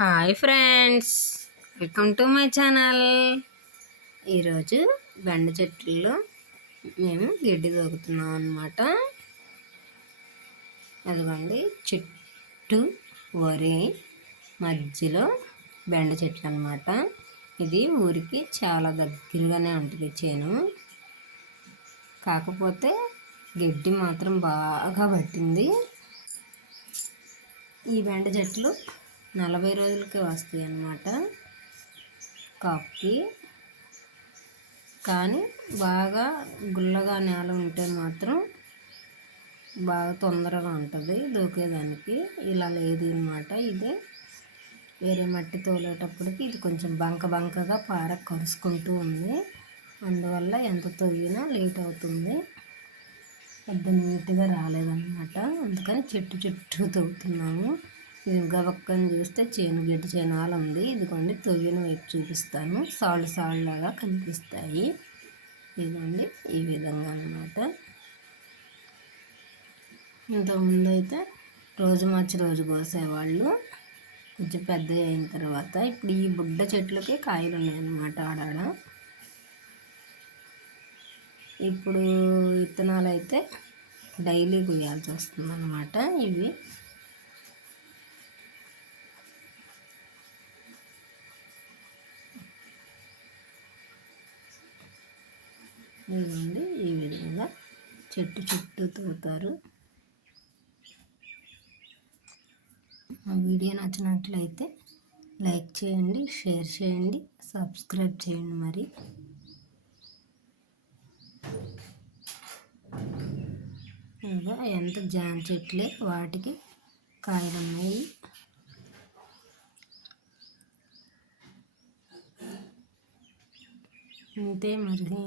Hi friends, welcome to my channel. ఈరోజు బెండ చెట్టుల్లో మేము గడ్డి దొరుకుతున్నాం అన్నమాట. అదిగోండి, చుట్టూ వరి మధ్యలో బెండ చెట్లు అన్నమాట. ఇది ఊరికి చాలా దగ్గరగానే ఉంటుంది చేను. కాకపోతే గడ్డి మాత్రం బాగా పట్టింది. ఈ బెండ చెట్లు 40 రోజులకి వస్తాయి అన్నమాట కాపుకి. కానీ బాగా గుల్లగా నేల ఉంటే మాత్రం బాగా తొందరగా ఉంటుంది దూకేదానికి. ఇలా లేదు అన్నమాట. ఇదే వేరే మట్టి తోలేటప్పటికి ఇది కొంచెం బంకగా పార కరుచుకుంటూ ఉంది. అందువల్ల ఎంత తొవ్వినా లేట్ అవుతుంది, పెద్ద నీట్గా రాలేదన్నమాట. అందుకని చుట్టూ తవ్వుతున్నాము. ఇది గవక్కని చూస్తే చేను గడ్డి చేనాలు ఉంది. ఇదిగోండి, తొవ్విన వైపు చూపిస్తాను. సాళ్ళు లాగా కనిపిస్తాయి. ఇదిగోండి, ఈ విధంగా అన్నమాట. ఇంతకుముందు అయితే రోజు మార్చి రోజు కోసేవాళ్ళు. కొంచెం పెద్ద అయిన తర్వాత ఇప్పుడు ఈ బుడ్డ చెట్లకి కాయలు ఉన్నాయన్నమాట ఆడాడ. ఇప్పుడు విత్తనాలు అయితే డైలీ కొయ్యాల్సి వస్తుంది అన్నమాట. ఇవి ఇదిగోండి, ఈ విధంగా చెట్టు చుట్టూ తవ్వుతారు. మా వీడియో నచ్చినట్లయితే లైక్ చేయండి, షేర్ చేయండి, సబ్స్క్రైబ్ చేయండి. మరి ఇంకా ఎంత జామ చెట్లే, వాటికి కాయలు ఉన్నాయి. అంతే మరి.